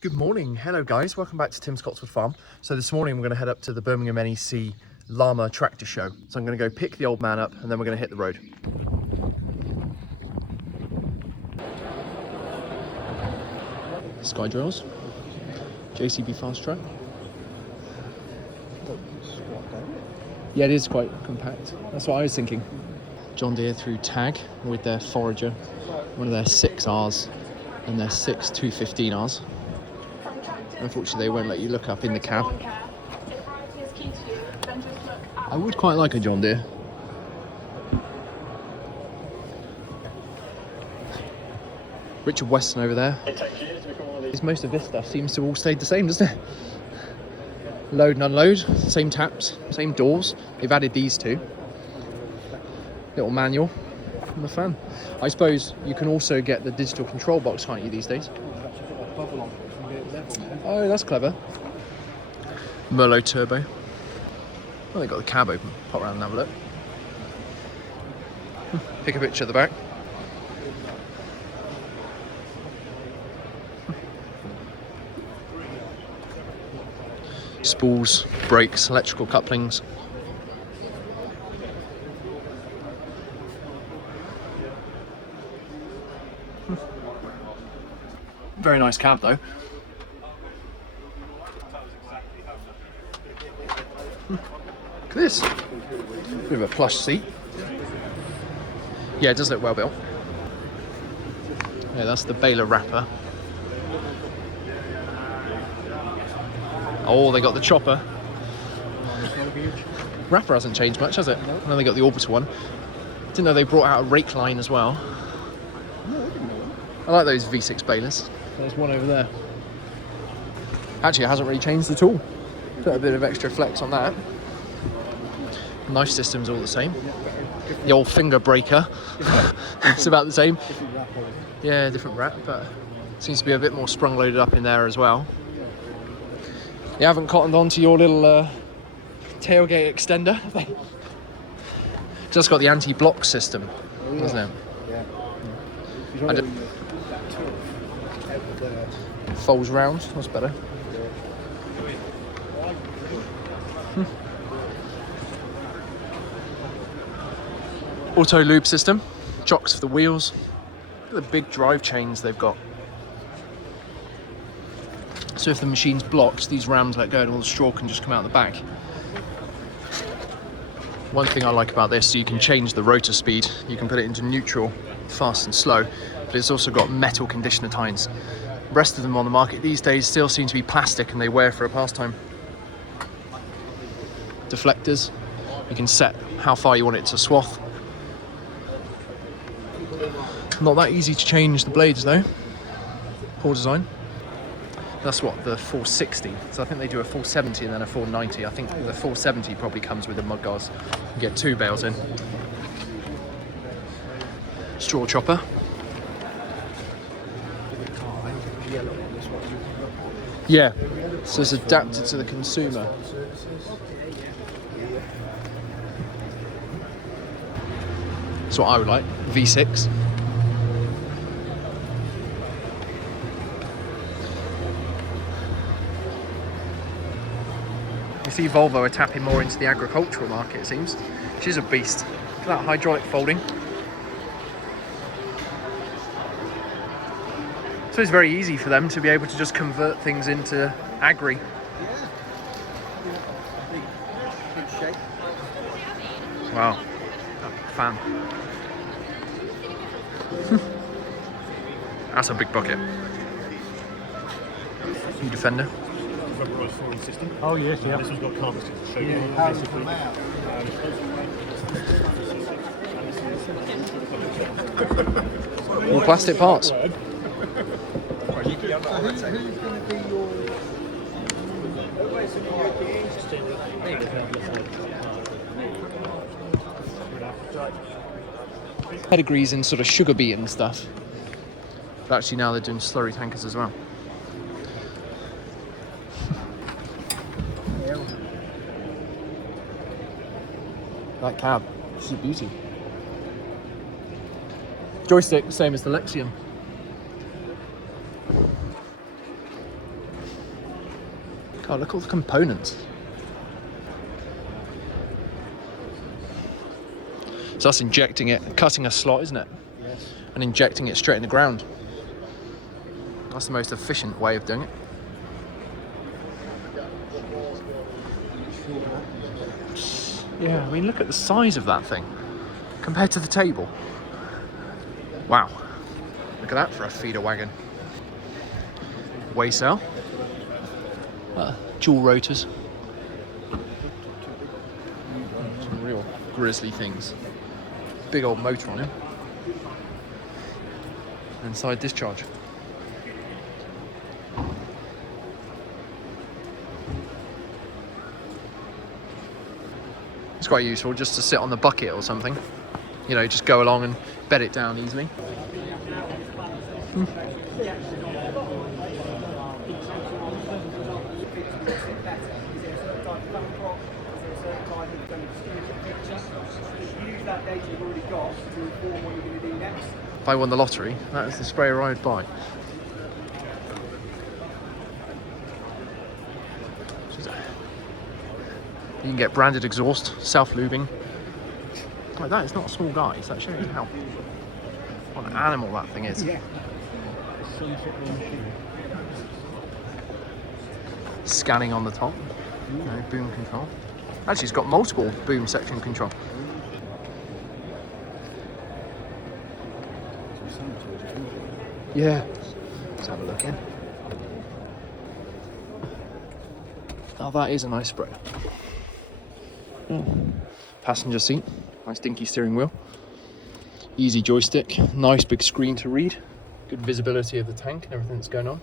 Good morning. Hello guys, welcome back to Tim's Cotteswold Farm. So this morning we're going to head up to the Birmingham NEC Lamma tractor show. So I'm going to go pick the old man up and then we're going to hit the road. Sky drills, JCB fast track. Yeah, it is quite compact. That's what I was thinking. John Deere through tag with their forager, one of their 6Rs and their 6 215Rs. Unfortunately, they won't let you look up in the cab. I would quite like a John Deere. Richard Weston over there. Most of this stuff seems to all stayed the same, doesn't it? Load and unload, same taps, same doors. They've added these two. Little manual. I'm a fan. I suppose you can also get the digital control box, can't you, these days? Oh, that's clever. Merlot turbo. Oh, they got the cab open. Pop around and have a look. Pick a picture at the back. Spools, brakes, electrical couplings. Very nice cab though. Look at this. Bit of a plush seat. Yeah, it does look well built. Yeah, that's the baler wrapper. Oh, they got the chopper. Wrapper hasn't changed much, has it? No, they got the orbital one. Didn't know they brought out a rake line as well. I like those V6 balers. There's one over there. Actually, it hasn't really changed at all. Put a bit of extra flex on that. Knife system's all the same. The old finger breaker. It's about the same. Yeah, different wrap, but seems to be a bit more sprung loaded up in there as well. You haven't cottoned onto your little tailgate extender, have they? Just got the anti-block system, doesn't it? Yeah. Folds round, that's better. Auto lube system, chocks for the wheels. Look at the big drive chains they've got. So if the machine's blocked, these rams let go and all the straw can just come out the back. One thing I like about this, you can change the rotor speed. You can put it into neutral, fast and slow, but it's also got metal conditioner tines. The rest of them on the market these days still seem to be plastic and they wear for a pastime. Deflectors, you can set how far you want it to swath. Not that easy to change the blades though. Poor design. That's what, the 460. So I think they do a 470 and then a 490. I think the 470 probably comes with the mudguards. You get 2 bales in. Straw chopper. Yeah, so it's adapted to the consumer. That's what I would like, V6. You see Volvo are tapping more into the agricultural market, it seems. She's a beast. Look at that hydraulic folding. So it's very easy for them to be able to just convert things into agri. Wow, fan. That's a big bucket. New Defender. Oh yes, yeah. This one's got carbon steel to show you basically. All plastic parts. Pedigrees in sort of sugar beet and stuff. But actually now they're doing slurry tankers as well. That cab, it's a beauty. Joystick, same as the Lexion. God, look at all the components. So that's injecting it, cutting a slot, isn't it? Yes. And injecting it straight in the ground. That's the most efficient way of doing it. Yeah, I mean, look at the size of that thing compared to the table. Wow. Look at that for a feeder wagon. Weigh cell. Dual rotors. Some real grizzly things. Big old motor on him. And side discharge. It's quite useful just to sit on the bucket or something. You know, just go along and bed it down easily. If I won the lottery, that is the sprayer I would buy. You can get branded exhaust, self-lubing. Like that, it's not a small guy, so that shows you how what an animal that thing is. Yeah. Scanning on the top, you know, boom control. Actually, it's got multiple boom section control. Yeah, let's have a look in. Oh, that is a nice spray. Passenger seat, nice dinky steering wheel. Easy joystick, nice big screen to read. Good visibility of the tank and everything that's going on.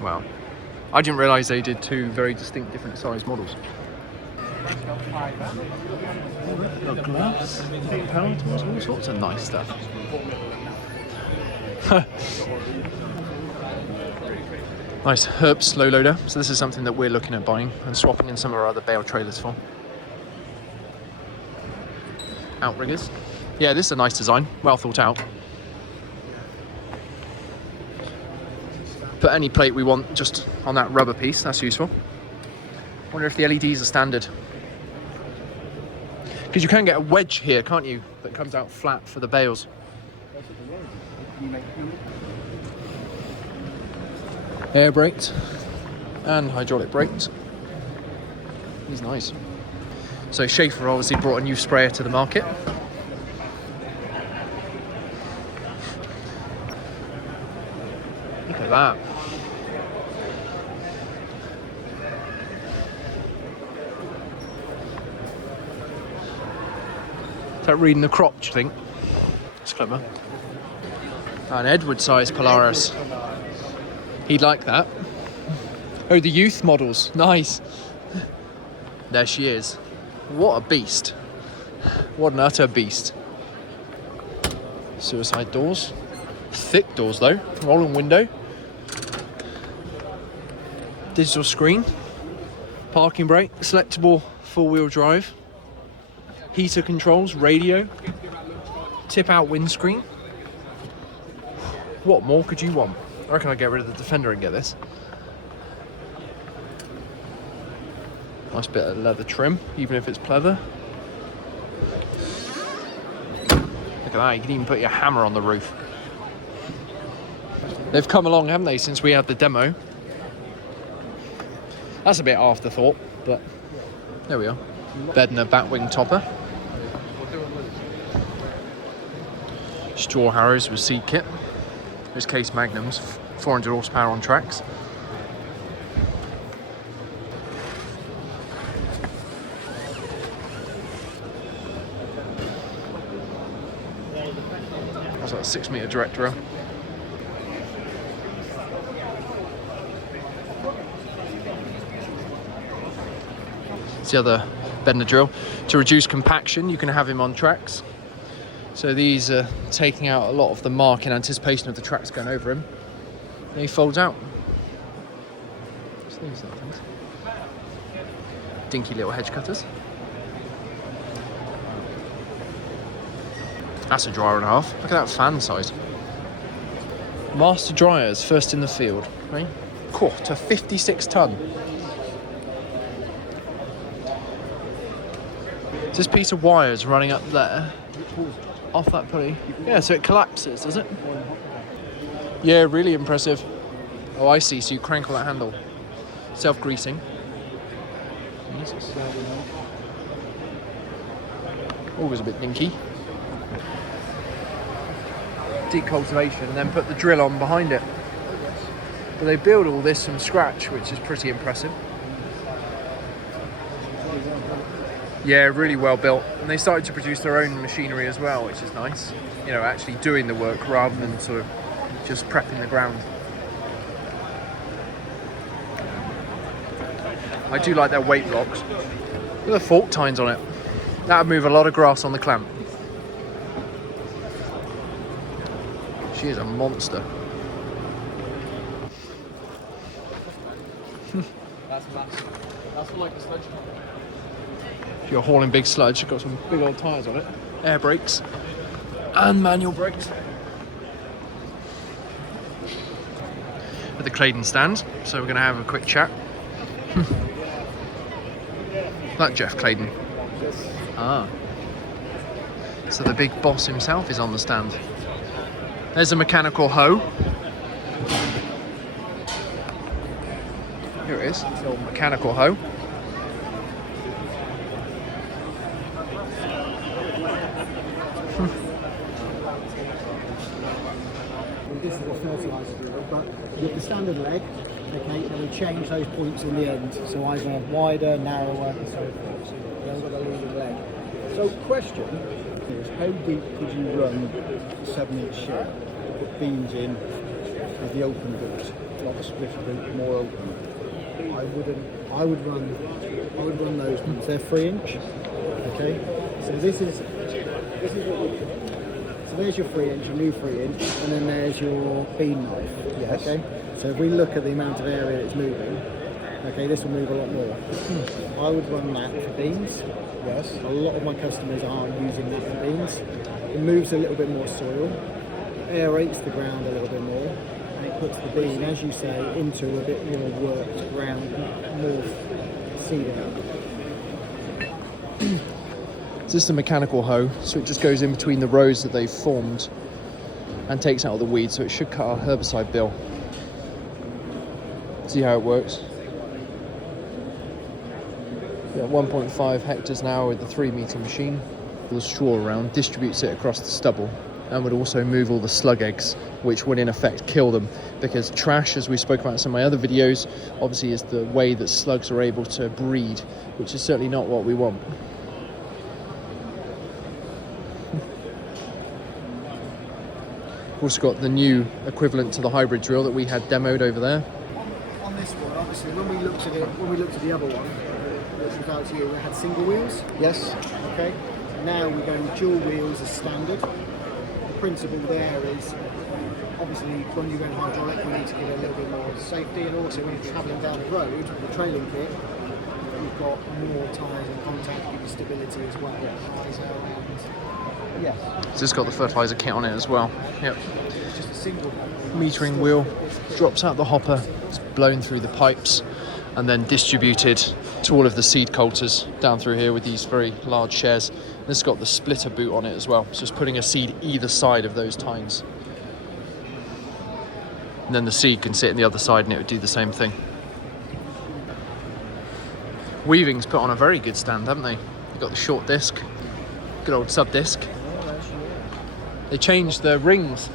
Wow. I didn't realise they did two very distinct different size models. Got gloves, power tools, all sorts of nice stuff. Nice Herps low loader. So this is something that we're looking at buying and swapping in some of our other bale trailers for. Outriggers. Yeah, this is a nice design, well thought out. Put any plate we want just on that rubber piece, that's useful. Wonder if the LEDs are standard. Because you can get a wedge here, can't you, that comes out flat for the bales. Air brakes and hydraulic brakes. He's nice. So Schaefer obviously brought a new sprayer to the market. Look at that. Is that reading the crop, do you think? It's clever. An Edward-sized Polaris. He'd like that. Oh, the youth models. Nice. There she is. What a beast. What an utter beast. Suicide doors. Thick doors, though. Rolling window. Digital screen. Parking brake. Selectable four-wheel drive. Heater controls. Radio. Tip-out windscreen. What more could you want? I reckon I'd get rid of the Defender and get this. Nice bit of leather trim, even if it's pleather. Look at that, you can even put your hammer on the roof. They've come along, haven't they, since we had the demo? That's a bit afterthought, but there we are. Bed and a batwing topper. Straw harrows with seed kit. There's case magnums, 400 horsepower on tracks. That's like a 6 metre direct drill. It's the other bender drill. To reduce compaction, you can have him on tracks. So these are taking out a lot of the mark in anticipation of the tracks going over him. And he folds out. Things. Dinky little hedge cutters. That's a dryer and a half. Look at that fan size. Master dryers, first in the field. Right? Cool, to 56 tonne. This piece of wire is running up there, off that pulley. Yeah, so it collapses, does it? Yeah, really impressive. Oh, I see, so you crank on that handle. Self-greasing. Jesus. Always a bit dinky. Deep cultivation and then put the drill on behind it. But they build all this from scratch, which is pretty impressive. Yeah, really well built. And they started to produce their own machinery as well, which is nice. You know, actually doing the work rather than sort of just prepping the ground. I do like their weight blocks. Look at the fork tines on it. That would move a lot of grass on the clamp. She is a monster. That's massive. That's for like a sludge. If you're hauling big sludge, you've got some big old tyres on it. Air brakes and manual brakes. At the Clayton stand, so we're going to have a quick chat. That Jeff Clayton. Ah. So the big boss himself is on the stand. There's a mechanical hoe. Here it is, the old mechanical hoe. This is a fertiliser drill, but with the standard leg, okay, then we change those points in the end, so either wider, narrower, and so forth. So then we've got the leading leg. So question is, how deep could you run a 7-inch shell to put beams in with the open boot, not the split boot, more open? I would run those ones. They're 3-inch. Okay, so this is what we do. So there's your 3-inch, your new 3-inch, and then there's your beam knife. Yes. Okay. So if we look at the amount of area it's moving, okay, this will move a lot more. I would run that for beams. Yes. A lot of my customers are using that for beams. It moves a little bit more soil, aerates the ground a little bit more, and it puts the beam, as you say, into a bit more worked ground, more seeding up. It's just a mechanical hoe, so it just goes in between the rows that they've formed and takes out all the weeds, so it should cut our herbicide bill. See how it works. Yeah, 1.5 hectares an hour with the 3-metre machine. The straw around, distributes it across the stubble, and would also move all the slug eggs, which would in effect kill them, because trash, as we spoke about in some of my other videos, obviously is the way that slugs are able to breed, which is certainly not what we want. We've also got the new equivalent to the hybrid drill that we had demoed over there. On this one, obviously, when we looked at the other one, which was out here, we had single wheels. Yes. Okay. Now we're going dual wheels as standard. The principle there is, obviously, when you're going hydraulic, we need to give it a little bit more safety, and also when you're travelling down the road with the trailing kit, you've got more tyres and contact, give you stability as well. Yes. It's just got the fertiliser kit on it as well. Yep. It's just a single Metering wheel drops out the hopper, it's blown through the pipes, and then distributed to all of the seed coulters down through here with these very large shares. This has got the splitter boot on it as well, so it's putting a seed either side of those tines. And then the seed can sit on the other side and it would do the same thing. Weaving's put on a very good stand, haven't they? They've got the short disc, good old sub disc. They changed the rings,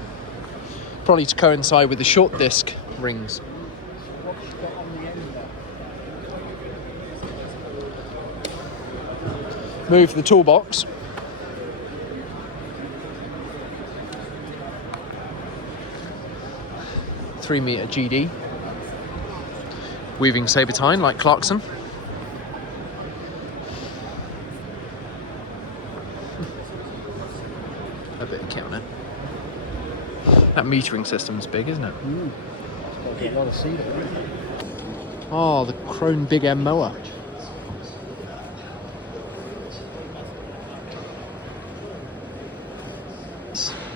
probably to coincide with the short disc rings. Move the toolbox. (3-metre GD. Weaving sabre tine like Clarkson. A bit of kit on it. That metering system's big, isn't it? a lot of seed. Oh, the Krone Big M mower.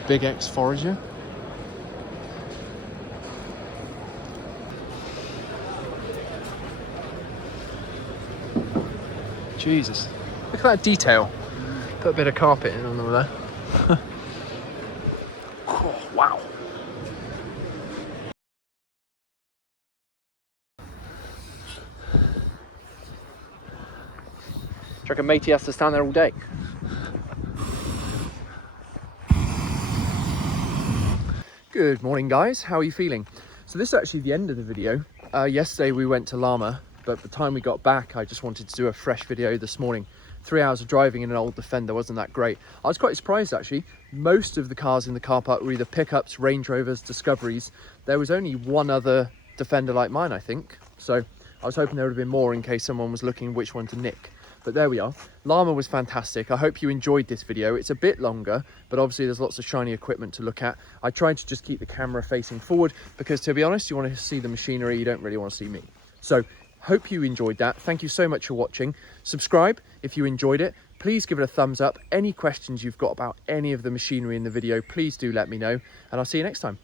Big X forager. Jesus. Look at that detail. Put a bit of carpet in on them there. Oh, wow. Do you reckon matey has to stand there all day? Good morning, guys. How are you feeling? So this is actually the end of the video. Yesterday we went to Lamma, but by the time we got back, I just wanted to do a fresh video this morning. 3 hours of driving in an old Defender wasn't that great. I was quite surprised actually. Most of the cars in the car park were either pickups, Range Rovers, Discoveries. There was only one other Defender like mine, I think. So I was hoping there would have been more in case someone was looking which one to nick. But there we are. Lamma was fantastic. I hope you enjoyed this video. It's a bit longer, but obviously there's lots of shiny equipment to look at. I tried to just keep the camera facing forward because, to be honest, you want to see the machinery, you don't really want to see me. So hope you enjoyed that. Thank you so much for watching. Subscribe if you enjoyed it. Please give it a thumbs up. Any questions you've got about any of the machinery in the video, please do let me know, and I'll see you next time.